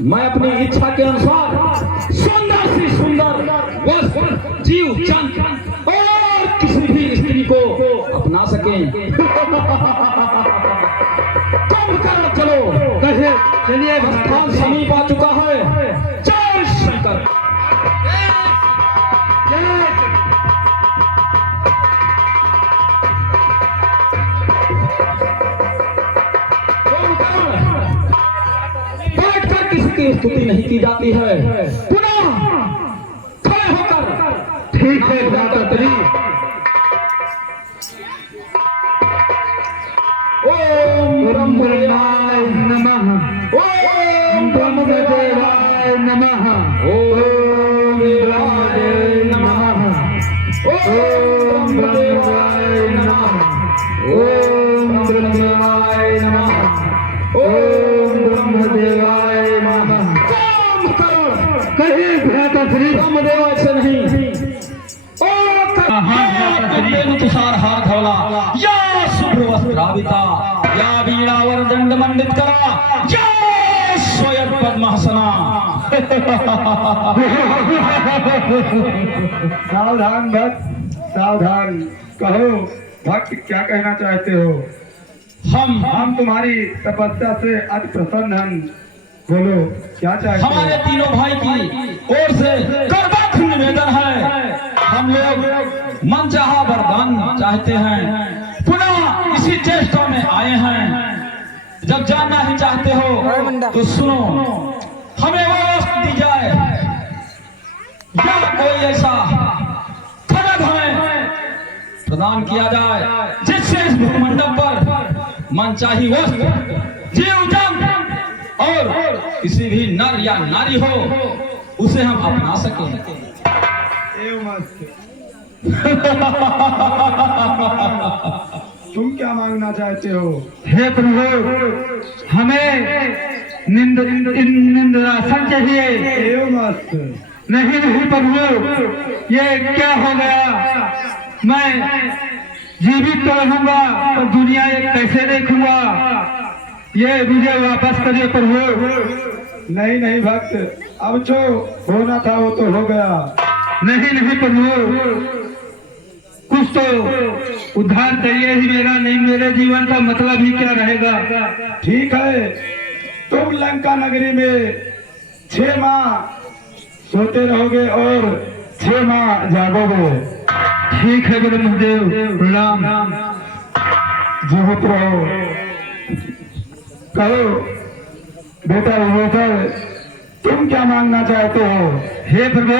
मैं अपनी इच्छा के अनुसार सुंदर सी सुंदर वस्त्र जीव चंद और किसी भी स्त्री को अपना सकें। कुंभकर्ण चलो, कहे चलिए, स्थान समीप आ चुका है। जय शंकर। बैठकर किसी की स्तुति नहीं की जाती है, पुनः खड़े होकर। ठीक है भ्राताश्री। ओम ब्रह्मदेवाय नमः। ओम ब्रह्मदेवाय नमः। ओम ब्रह्मदेवाय नमः। ओम ब्रह्मदेवाय नमः। ओम ब्रह्मदेवाय नमः। ओम ब्रह्मदेवाय नमः। कहे भ्राताश्री। ब्रह्मदेव ऐसे नहीं। तुषार हार धौला या शुभ्र वस्त्राविता या वीणावर दंड मंडित करा या स्वयं पद्मासना। सावधान भक्त, सावधान। कहो भक्त, क्या कहना चाहते हो? हम तुम्हारी तपस्या से अति प्रसन्न हैं। बोलो क्या चाहते हो? हमारे तीनों भाई की ओर से करबद्ध निवेदन है। हम लोग मनचाहा वरदान चाहते हैं। पुनः इसी चेष्टा में आए हैं। जब जानना ही चाहते हो तो सुनो, हमें वो वस्तु दी जाए या कोई ऐसा खड्ग हमें प्रदान किया जाए जिससे इस भूमंडल पर मनचाही वस्तु जीव जंतु और किसी भी नर या नारी हो उसे हम अपना सकें। तुम क्या मांगना चाहते हो? हे प्रभु, हमें निंदासन चाहिए। नहीं नहीं प्रभु, ये क्या हो गया? मैं जीवित तो रहूंगा तो दुनिया ये कैसे देखूंगा? ये मुझे वापस करिए प्रभु। नहीं नहीं भक्त, अब जो होना था वो तो हो गया। नहीं नहीं प्रभु, कुछ तो उद्धार चाहिए ही मेरा। नहीं मेरे जीवन का मतलब ही क्या रहेगा? ठीक है, तुम लंका नगरी में 6 माह सोते रहोगे और 6 माह जागोगे। ठीक है ब्रह्मदेव, प्रणाम। जीवित रहो। कहो बेटा विवेकर, तुम क्या मांगना चाहते हो? हे प्रभु,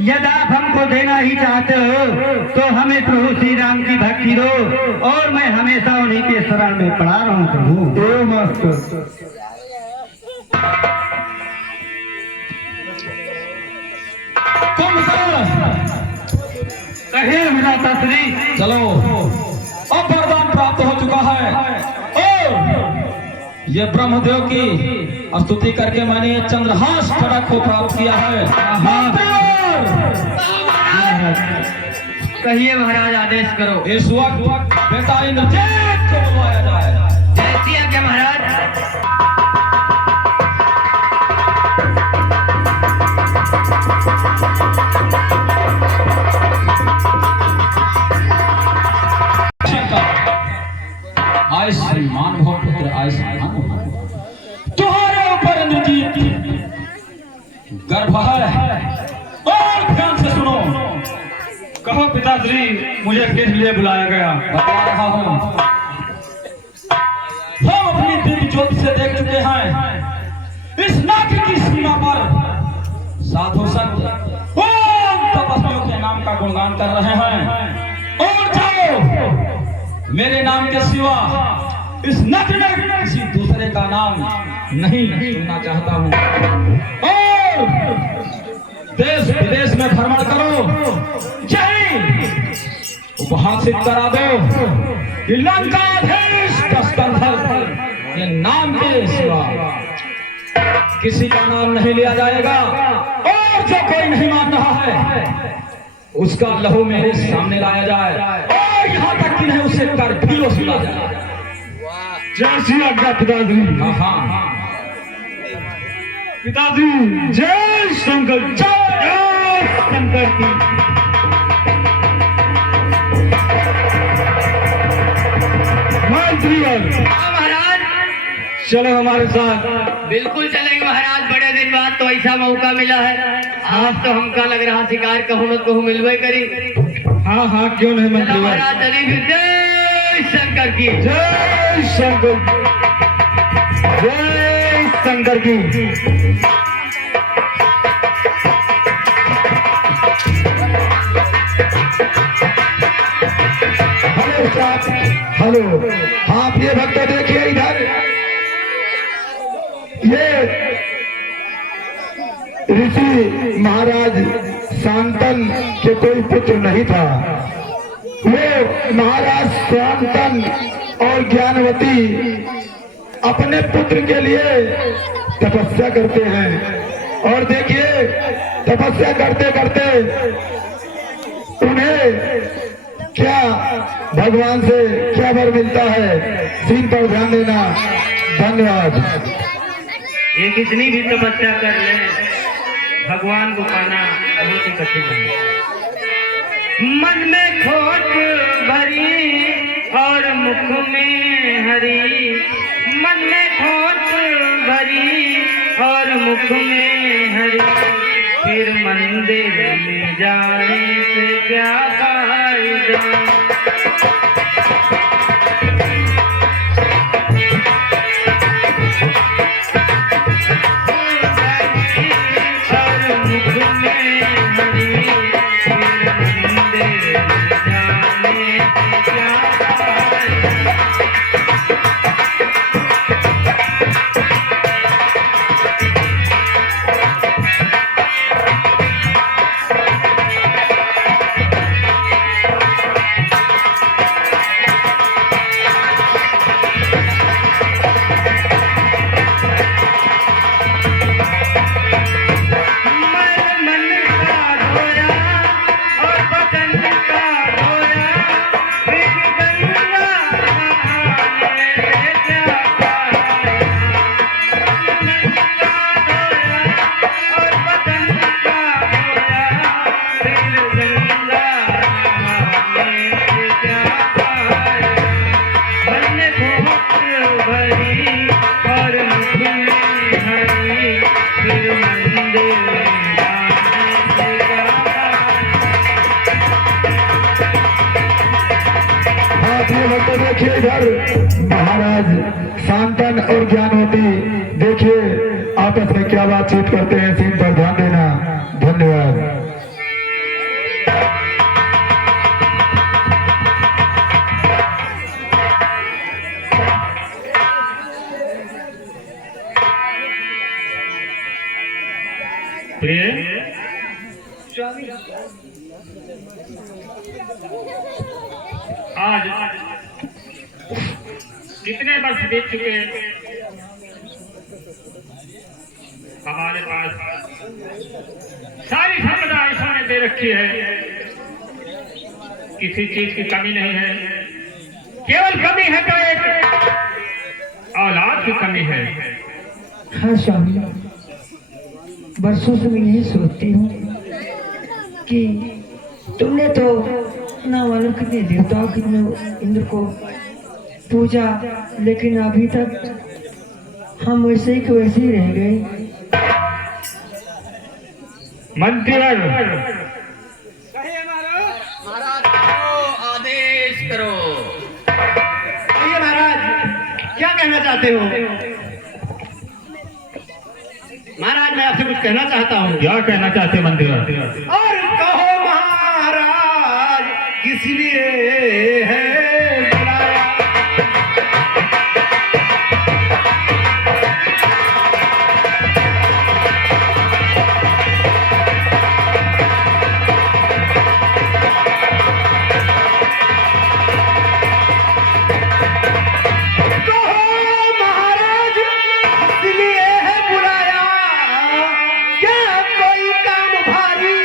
यदि आप हमको देना ही चाहते हो तो हमें प्रभु श्री राम की भक्ति दो और मैं हमेशा उन्हीं के शरण में पड़ा रहूं प्रभु। ए मस्त। कहे भ्राताश्री। चलो, अब वरदान प्राप्त हो चुका है और ये ब्रह्मदेव की स्तुति करके मैंने ये चंद्रहास खड्ग को प्राप्त किया है। कहिए महाराज, आदेश करो। इस वक्त बेटा इंद्रजीत को बुलवाया जाए। जैसी आज्ञा महाराज। आय श्रीमान भौपुत्र, आय श्रीमान, तुम्हारे ऊपर इंद्रजीत गर्भ है और ध्यान से सुनो। कहो पिताश्री, मुझे किस लिए बुलाया गया? बता रहा हूं। हम अपनी दिव्य ज्योति से देख चुके हैं इस नाट्य की सीमा पर साधु संत तपस्वियों के नाम का गुणगान कर रहे हैं। और जाओ, मेरे नाम के सिवा इस नट में किसी दूसरे का नाम नहीं सुनना चाहता हूं। और देश विदेश में भ्रमण करो, उपहासित करा दो कि लंकाधीश दस्तंधर के नाम के सिवा किसी का नाम नहीं लिया जाएगा। और जो कोई नहीं मान रहा है उसका लहू मेरे सामने लाया जाए और यहाँ तक कि नहीं उसे कर भी वसूला जाए। जैसी आज्ञा पिताश्री। हाँ, पिताजी जय शंकर, जय शंकर की। महाराज चलो हमारे साथ। बिल्कुल चलेंगे महाराज, बड़े दिन बाद तो ऐसा मौका मिला है। आज तो हमका लग रहा शिकार कहूँ न कहूँ मिलवे करी। हाँ हाँ क्यों नहीं चलो मंत्री। महाराज चलिए फिर, जय शंकर की। जय शंकर, जय शंकर की। हेलो साहब, हेलो। आप ये भक्त देखिए इधर, ये ऋषि महाराज शांतन के कोई पुत्र नहीं था। वो महाराज शांतन और ज्ञानवती अपने पुत्र के लिए तपस्या करते हैं। और देखिए तपस्या करते करते उन्हें क्या भगवान से क्या वर मिलता है, सीन पर ध्यान देना। धन्यवाद। ये कितनी भी तपस्या कर ले, भगवान को पाना बहुत ही कठिन है। मन में खोट भरी और मुख में हरी, मन में खोट भरी और मुख में हरी, फिर मंदिर में जाने से क्या फायदा। देखिए इधर महाराज शांतन और ज्ञानवती, देखिए आपस में क्या बातचीत करते हैं, सीन पर ध्यान देना। धन्यवाद। आज कितने वर्ष बीत चुके हमारे पास सारी संपदा ऐसा ने दे रखी है, किसी चीज की कमी नहीं है। केवल कमी है तो एक औलाद की कमी है। हाँ स्वामी, बरसों से मैं यही सोचती हूँ कि तुमने तो ना मालूम कितने देवताओं कितने इंद्र को पूजा, लेकिन अभी तक हम वैसे ही के वैसे ही रह गए। मंत्री महाराज आदेश करो। ये महाराज क्या कहना चाहते हो? महाराज मैं आपसे कुछ कहना चाहता हूँ। क्या कहना चाहते मंत्री? और कहो महाराज किस लिए है बुलाया? क्या कोई काम भारी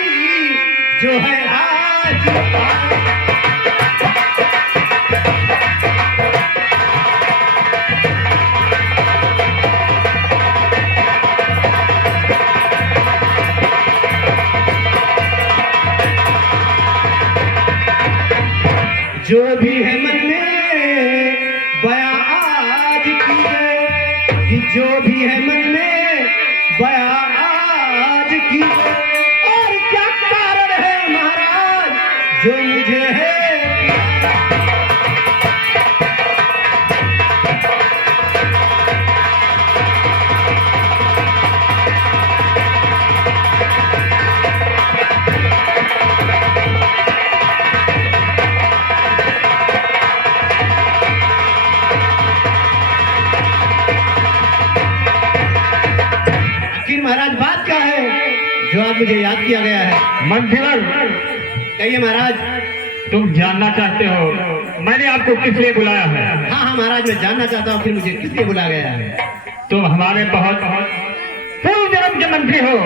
जो भी है मन में बयां आज कीजिए, कि जो भी है मन में बयां आज कीजिए। और क्या कारण है महाराज जो मुझे है महाराज बात क्या है जो आज मुझे याद किया गया है? मंत्रीवर, कहिए महाराज। तुम जानना चाहते हो मैंने आपको किस लिए बुलाया है? हाँ हाँ महाराज, मैं जानना चाहता हूँ फिर मुझे किस लिए बुलाया गया है। तुम हमारे बहुत पूर्व जन्म के मंत्री हो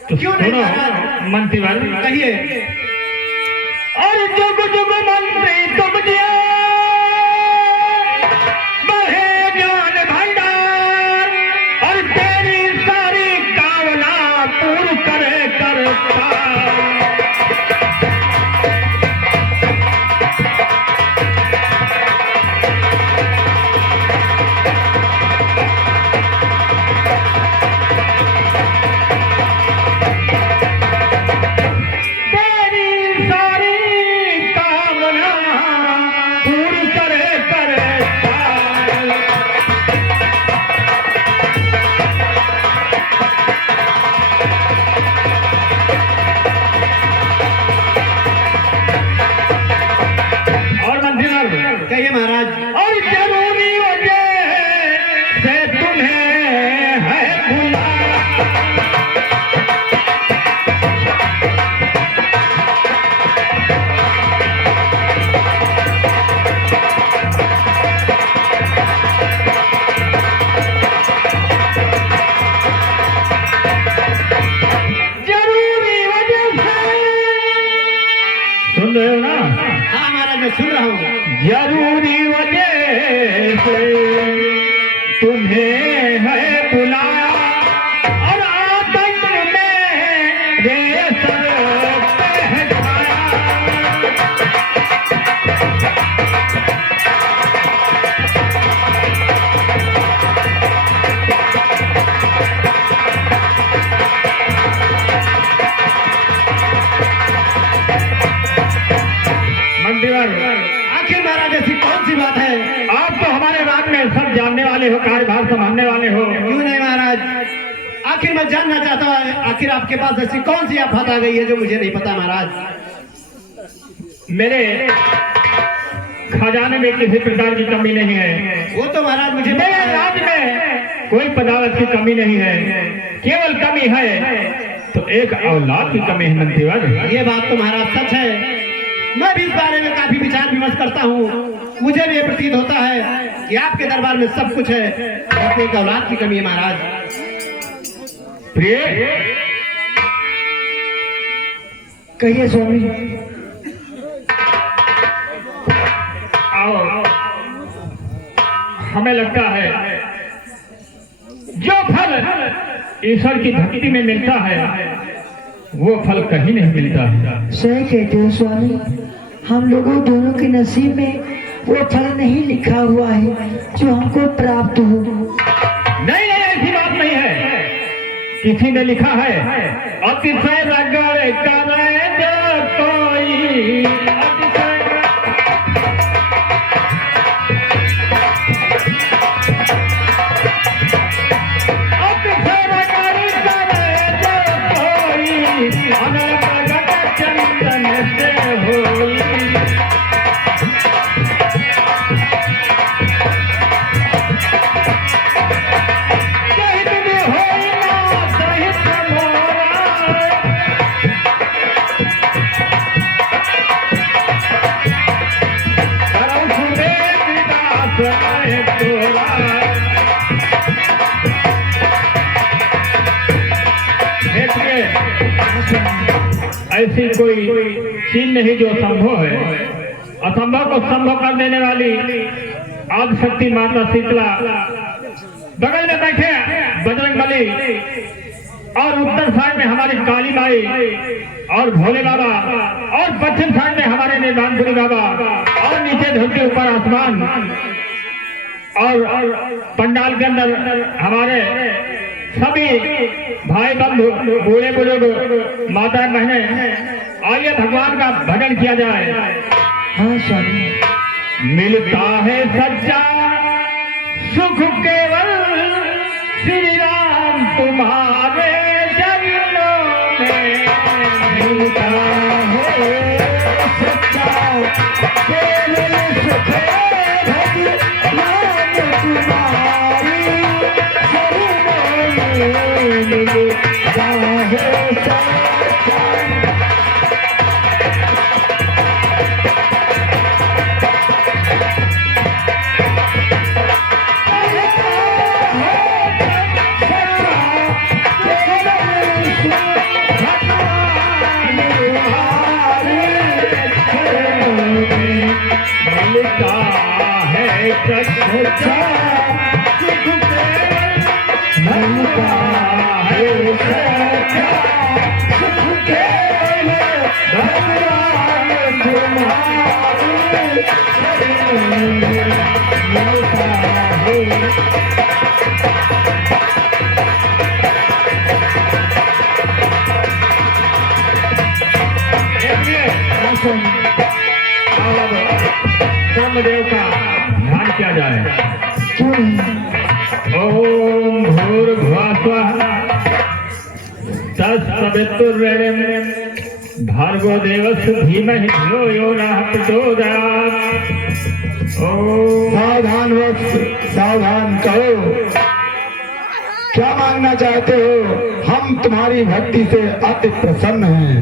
तो क्यों नहीं सुनो महाराज? मंत्रीवर, कहिए। और जुग जुग मंत्री तुम जियो, बढ़े ज्ञान भंडार, और तेरी सारी कामना पूर्ण करे करता। कहिए महाराज। और जरूरी वजह से तुम्हें है भुला, जरूरी वजह से, सुन रहे हो ना? हाँ महाराज, मैं सुन रहा हूँ। जरूरी वजह से तुम्हें है बुलाया, और आतंक में ये सब पहचाया। मंत्रीवर, आखिर महाराज ऐसी कौन सी बात है? आप तो हमारे राज्य में सब जानने वाले हो, कार्यभार संभालने वाले हो। क्यों नहीं महाराज? आखिर मैं जानना चाहता हूँ, आखिर आपके पास ऐसी कौन सी आफत आ गई है जो मुझे नहीं पता महाराज? मेरे खजाने में किसी प्रकार की कमी नहीं है। वो तो महाराज मुझे पता मेरे है। राज्य में कोई पदार्थ की कमी नहीं है, केवल कमी है तो एक औलाद की कमी है मंत्रीवर। ये बात तो महाराज सच है। मैं भी इस बारे में काफी विचार विमर्श करता हूँ। मुझे भी ये प्रतीत होता है कि आपके दरबार में सब कुछ है, बस एक औलाद की कमी है महाराज। प्रिय, कहिए स्वामी। आओ, हमें लगता है जो फल ईश्वर की भक्ति में मिलता है वो फल कहीं नहीं मिलता है। सही कहते हो स्वामी, हम लोगों दोनों के नसीब में वो फल नहीं लिखा हुआ है जो हमको प्राप्त हो। नहीं नहीं, ऐसी बात नहीं है। किसी ने लिखा है अतिशय रगड़ करे जो कोई, अतिशय रगड़ करे जो कोई, अनल प्रगट चंदन से होई। ऐसी कोई चीज नहीं जो असंभव है। असंभव को संभव कर देने वाली आदि शक्ति माता शीतला बगल में बैठे बजरंग बली, और उत्तर साइड में हमारी काली माई और भोले बाबा और पश्चिम साइड में हमारे निदानपुरी बाबा और नीचे धरती ऊपर आसमान और पंडाल के अंदर हमारे सभी भाई बंधु बूढ़े बुजुर्ग माता बहने, आइए भगवान का भजन किया जाए। हाँ स्वामी। मिलता है सच्चा सुख केवल श्री राम तुम्हारे चरणों में, मिलता है सच्चा केवल सुख भगवान तुम्हारे चरणों में, मिलता है सच्चा। ब्रह्मदेव का ध्यान किया जाए। ओम भूर्भुवः स्वः तत्सवितुर्वरेण्यं भर्गो देवस्य धीमहि धियो यो नः प्रचोदयात्। ओम सावधान वत्स, सावधान कहो, क्या मांगना चाहते हो? हम तुम्हारी भक्ति से अति प्रसन्न हैं।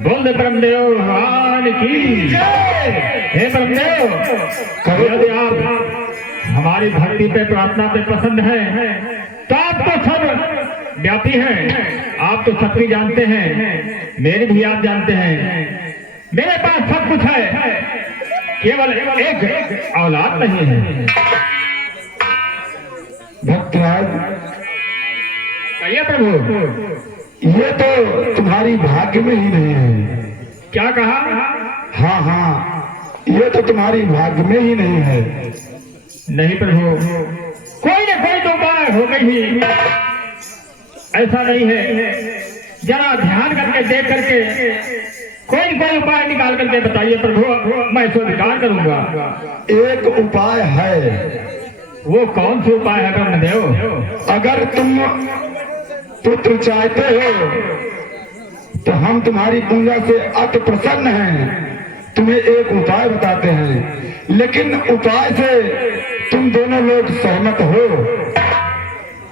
बोल ब्रह्मदेव भगवान की जय। हे ब्रह्मदेव, यदि आप हमारी भक्ति पे प्रार्थना पे पसंद है तो आप तो सब व्यापी हैं, आप तो सबकी जानते हैं, मेरी भी आप जानते हैं। मेरे पास सब कुछ है, केवल एक औलाद नहीं है। भक्तराज, कहिए प्रभु। ये तो तुम्हारी भाग्य में ही नहीं है। क्या कहा? हाँ हाँ, ये तो तुम्हारी भाग्य में ही नहीं है। नहीं प्रभु, कोई न कोई तो उपाय हो गई ही, ऐसा नहीं है। जरा ध्यान करके देख करके कोई उपाय निकाल करके बताइए प्रभु, मैं इसको विचार करूंगा। एक उपाय है। वो कौन सा उपाय है ब्रह्मदेव? अगर तुम पुत्र चाहते हो तो हम तुम्हारी पूजा से अति प्रसन्न हैं। तुम्हें एक उपाय बताते हैं, लेकिन उपाय से तुम दोनों लोग सहमत हो?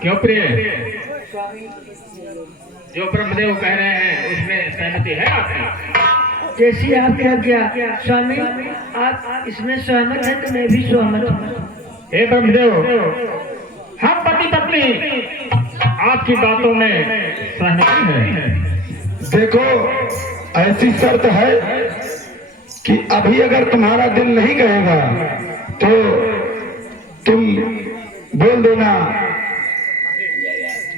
क्यों प्रिय? जो ब्रह्मदेव कह रहे हैं उसमें सहमति है आपकी? जैसी आपकी आज्ञा स्वामी। आप इसमें सहमत हैं तो मैं भी सहमत हूँ। हे ब्रह्मदेव, हम पति पत्नी आपकी बातों में सहमति है। देखो, ऐसी शर्त है कि अभी अगर तुम्हारा दिल नहीं कहेगा तो तुम बोल देना,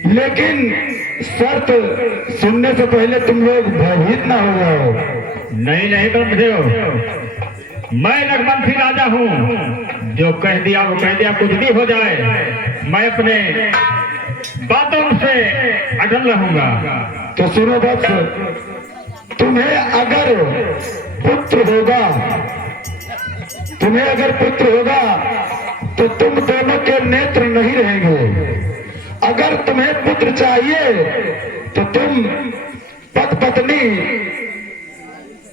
लेकिन शर्त सुनने से पहले तुम लोग भयभीत ना हो जाओ। नहीं ब्रह्मदेव, मैं रघुवंशी राजा हूँ, जो कह दिया वो कह दिया, कुछ भी हो जाए मैं अपने बातों से अटल रहूंगा। तो सुनो बस, तुम्हें अगर पुत्र होगा तो तुम दोनों के नेत्र नहीं रहेंगे। अगर तुम्हें पुत्र चाहिए तो तुम पति पत्नी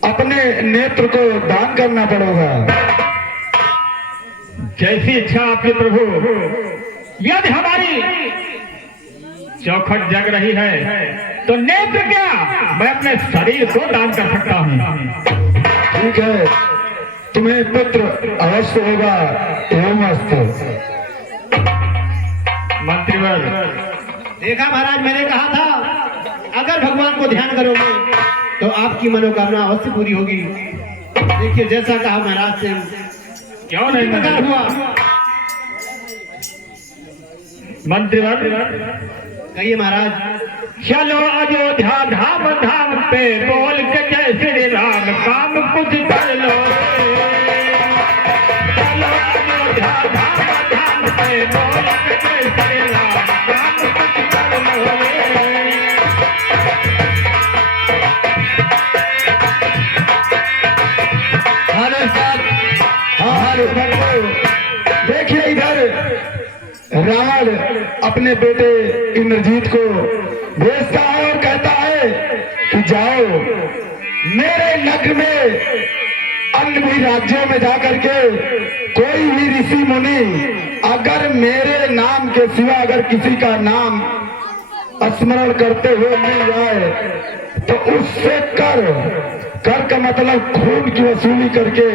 अपने नेत्र को दान करना पड़ेगा। जैसी इच्छा आपके प्रभु। यदि हमारी चौखट जग रही है तो नेत्र क्या, मैं अपने शरीर को दान कर सकता हूँ। ठीक है, तुम्हें पुत्र अवश्य होगा। एवं अस्तु। मंत्रीवर, देखा महाराज, मैंने कहा था अगर भगवान को ध्यान करोगे तो आपकी मनोकामना अवश्य पूरी होगी। देखिए जैसा कहा महाराज से क्यों नहीं प्रकार हुआ। मंत्रीवर, कहिए महाराज। चलो अयोध्या धाम धाम पे बोल के जय श्री राम काम कुछ कर लो चलो अयोध्या धाम धाम पे बोल के जय श्री राम काम कुछ कर लो देखिए इधर रावण अपने बेटे इंद्रजीत को भेजता है और कहता है कि जाओ मेरे नगर में अन्य भी राज्यों में जाकर के कोई भी ऋषि मुनि अगर मेरे नाम के सिवा अगर किसी का नाम स्मरण करते हुए मिल जाए तो उससे कर का मतलब खून की वसूली करके